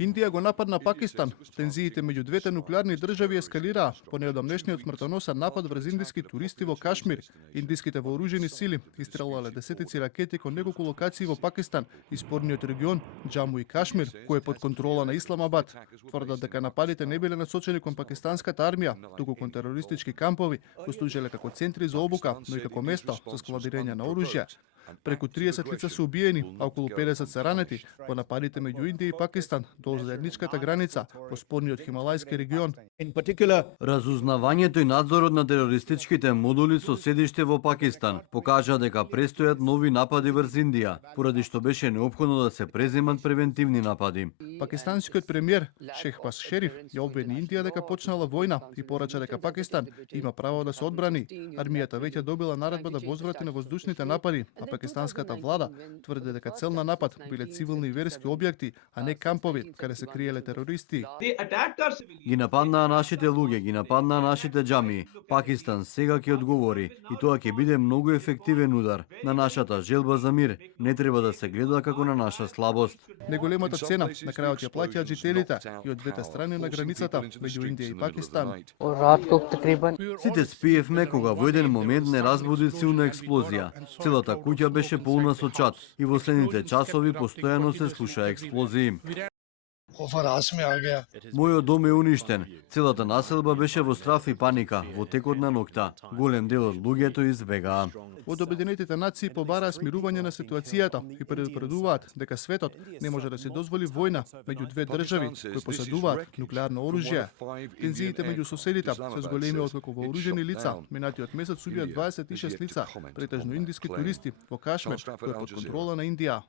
Индија го нападна Пакистан. Тензиите меѓу двете нуклеарни држави ескалираа по неодамнешниот смртоносен напад врз индиски туристи во Кашмир. Индиските вооружени сили истрелале десетици ракети кон неколку локации во Пакистан и спорниот регион Џаму и Кашмир, кој е под контрола на Исламабад. Тврдат дека нападите не биле насочени кон пакистанската армија, туку кон терористички кампови, кои служеле како центри за обука, но и како место за складирање на оружје. Преку 30 лица се убиени, а околу 50 се ранети во нападите меѓу Индија и Пакистан до заедничката граница во спорниот Хималајски регион. Разузнавањето и надзорот на терористичките модули со седиште во Пакистан покажа дека престојат нови напади врз Индија, поради што беше неопходно да се преземат превентивни напади. Пакистанскиот премиер Шехбаз Шериф ја обвини Индија дека почнала војна и порача дека Пакистан има право да се одбрани. Армијата веќе добила наредба да возврати на воздушните напади, а пакистанската влада тврди дека цел на напад биле цивилни и верски објекти, а не кампови каде се криеле терористи. Ги нападнаа нашите луѓе, ги нападнаа нашите џамии. Пакистан сега ќе одговори и тоа ќе биде многу ефективен удар на нашата желба за мир. Не треба да се гледа како на наша слабост. Неголемата цена на крајот ја плаќаат жителите и од двете страни на границата меѓу Индија и Пакистан. Сите спиевме кога во еден момент не разбуди силна експлозија. Целата куќа беше полна со чад и во следните часови постојано се слуша експлозии. Мојот дом е уништен. Целата населба беше во страф и паника во текот на ноќта. Голем дел од луѓето избегаа. Од Обединетите нации побараа смирување на ситуацијата и предупредуваат дека светот не може да се дозволи војна меѓу две држави кои поседуваат нуклеарно оружје. Тензиите меѓу соседите се зголемија откако вооружени лица минатиот месец убија 26 лица, претежно индиски туристи во Кашмир, кој е под контрола на Индија.